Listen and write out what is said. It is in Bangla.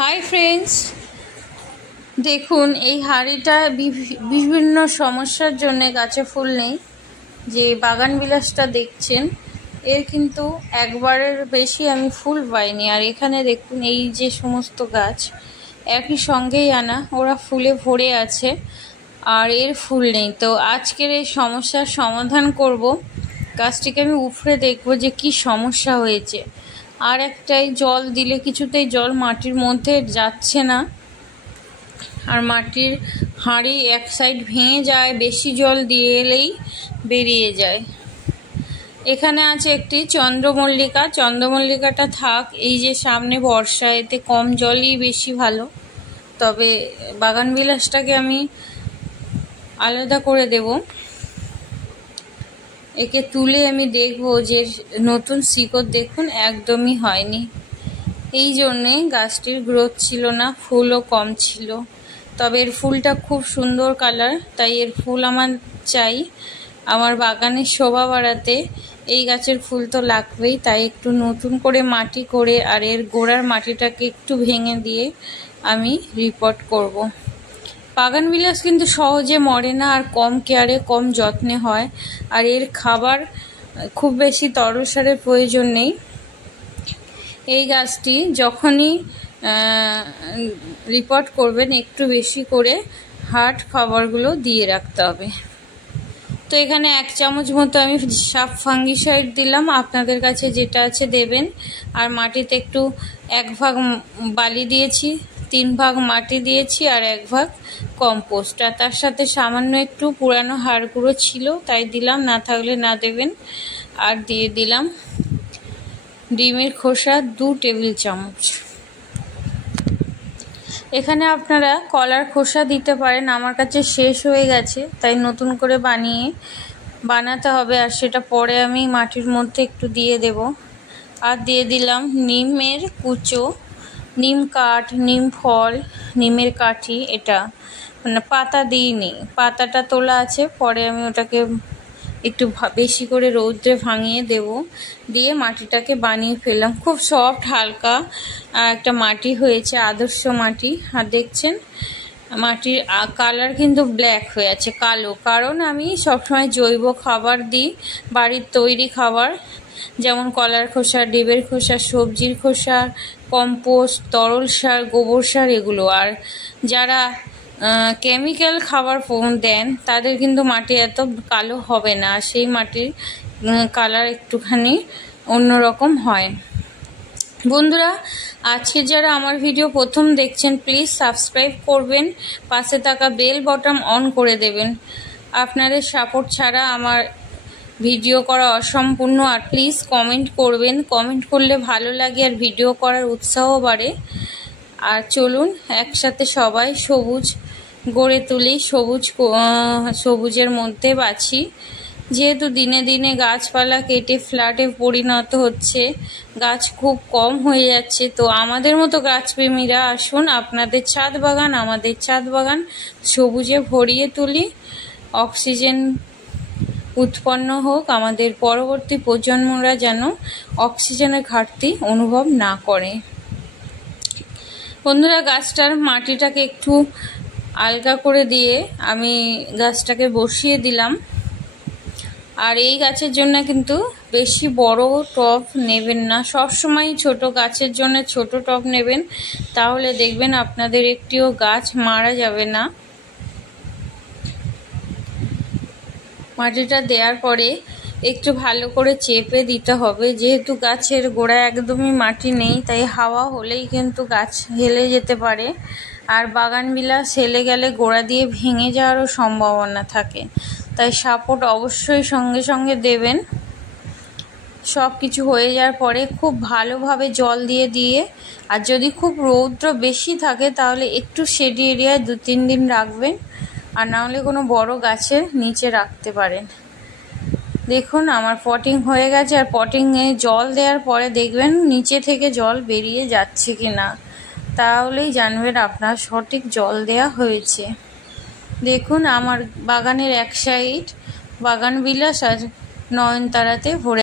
হাই ফ্রেন্ডস, দেখুন এই হাঁড়িটা বিভিন্ন সমস্যার জন্য গাছে ফুল নেই। যে বাগান বিলাসটা দেখছেন এর কিন্তু একবারের বেশি আমি ফুল পাইনি। আর এখানে দেখুন এই যে সমস্ত গাছ একই সঙ্গেই আনা, ওরা ফুলে ভরে আছে আর এর ফুল নেই। তো আজকের এই সমস্যার সমাধান করব। গাছটিকে আমি উপড়ে দেখব যে কি সমস্যা হয়েছে। আর একটাই, জল দিলে কিছুতেই জল মাটির মধ্যে যাচ্ছে না, আর মাটির হাঁড়ি এক সাইড ভেঙে যায়, বেশি জল দিয়ে এলেই বেরিয়ে যায়। এখানে আছে একটি চন্দ্রমল্লিকা। চন্দ্রমল্লিকাটা থাক, এই যে সামনে বর্ষা, এতে কম জলই বেশি ভালো। তবে বাগান বিলাসটাকে আমি আলাদা করে দেব। একে তুলে আমি দেখব যে নতুন শিকড় দেখুন একদমই হয়নি। এই জন্যে গাছটির গ্রোথ ছিল না, ফুলও কম ছিল। তবে এর ফুলটা খুব সুন্দর কালার, তাই এর ফুল আমার চাই আমার বাগানের শোভা বাড়াতে। এই গাছের ফুল তো লাগবেই, তাই একটু নতুন করে মাটি করে আর এর গোড়ার মাটিটাকে একটু ভেঙে দিয়ে আমি রিপোর্ট করব। বাগান বিলাস কিন্তু সহজে মরে না, আর কম কেয়ারে কম যত্নে হয়। আর এর খাবার খুব বেশি তরল সারের প্রয়োজন নেই। এই গাছটি যখনই রিপোর্ট করবেন একটু বেশি করে হার্ড খাবারগুলো দিয়ে রাখতে হবে। তো এখানে 1 চামচ মতো আমি সাপ ফাঙ্গিসাইড দিলাম, আপনাদের কাছে যেটা আছে দেবেন। আর মাটিতে একটু 1 ভাগ বালি দিয়েছি, 3 ভাগ মাটি দিয়েছি আর 1 ভাগ কম্পোস্ট। আর তার সাথে সামান্য একটু পুরানো হাড় গুঁড়ো ছিল তাই দিলাম, না থাকলে না দেবেন। আর দিয়ে দিলাম ডিমের খোসা 2 টেবিল চামচ। এখানে আপনারা কলার খোসা দিতে পারেন, আমার কাছে শেষ হয়ে গেছে তাই নতুন করে বানাতে হবে। আর সেটা পরে আমি মাটির মধ্যে একটু দিয়ে দেব। আর দিয়ে দিলাম নিমের কুচো, নিম কাঠ, নিম ফল, নিমের কাঠি। এটা মানে পাতা দিইনি, পাতাটা তোলা আছে, পরে আমি ওটাকে একটু বেশি করে রৌদ্রে ভাঙিয়ে দেব। দিয়ে মাটিটাকে বানিয়ে ফেললাম। খুব সফট হালকা একটা মাটি হয়েছে, আদর্শ মাটি। আর দেখছেন মাটির কালার কিন্তু ব্ল্যাক হয়ে আছে, কালো, কারণ আমি সবসময় জৈব খাবার দিই, বাড়ির তৈরি খাবার, যেমন কলার খোসা, ডিমের খোসা, সবজির খোসা, কম্পোস্ট, তরল সার, গোবর সার, এগুলো। আর যারা কেমিক্যাল খাবার দেন তাদের কিন্তু মাটি এত কালো হবে না, সেই মাটির কালার একটুখানি অন্যরকম হয়। বন্ধুরা, আজকে যারা আমার ভিডিও প্রথম দেখছেন প্লিজ সাবস্ক্রাইব করবেন, পাশে থাকা বেল বটন অন করে দেবেন। আপনাদের সাপোর্ট ছাড়া আমার ভিডিও করা অসম্পূর্ণ। আর প্লিজ কমেন্ট করবেন, কমেন্ট করলে ভালো লাগে আর ভিডিও করার উৎসাহ বাড়ে। আর চলুন একসাথে সবাই সবুজ গড়ে তুলি, সবুজের মধ্যে বাঁচি। যেহেতু দিনে দিনে গাছপালা কেটে ফ্ল্যাটে পরিণত হচ্ছে, গাছ খুব কম হয়ে যাচ্ছে, তো আমাদের মতো গাছপ্রেমীরা আসুন আপনাদের ছাদ বাগান, আমাদের ছাদ বাগান সবুজে ভরিয়ে তুলি। অক্সিজেন উৎপন্ন হোক, আমাদের পরবর্তী প্রজন্মরা যেন অক্সিজেনের ঘাটতি অনুভব না করে। বন্ধুরা, গাছটার মাটিটাকে একটু আলগা করে দিয়ে আমি গাছটাকে বসিয়ে দিলাম। আর এই গাছের জন্য কিন্তু বেশি বড় টব নেবেন না, সবসময় ছোট গাছের জন্য ছোট টব নেবেন, তাহলে দেখবেন আপনাদের একটিও গাছ মারা যাবে না। মাটিটা দেওয়ার পরে একটু ভালো করে চেপে দিতে হবে, যেহেতু গাছের গোড়ায় একদমই মাটি নেই, তাই হাওয়া হলেই কিন্তু গাছ হেলে যেতে পারে। আর বাগান বিলাস হেলে গেলে গোড়া দিয়ে ভেঙে যাওয়ারও সম্ভাবনা থাকে, তাই সাপোর্ট অবশ্যই সঙ্গে সঙ্গে দেবেন। সব কিছু হয়ে যাওয়ার পরে খুব ভালোভাবে জল দিয়ে আর যদি খুব রৌদ্র বেশি থাকে তাহলে একটু শেডি এরিয়ায় 2-3 দিন রাখবেন, আর নাহলে কোনো বড় গাছের নিচে রাখতে পারেন। দেখুন আমার পটিং হয়ে গেছে, আর পটিংয়ে জল দেওয়ার পরে দেখবেন নিচে থেকে জল বেরিয়ে যাচ্ছে কি না, তাহলেই জানবেন আপনার সঠিক জল দেওয়া হয়েছে। দেখুন আমার বাগানের এক সাইড বাগান বিলাস আর নয়নতারাতে ভরে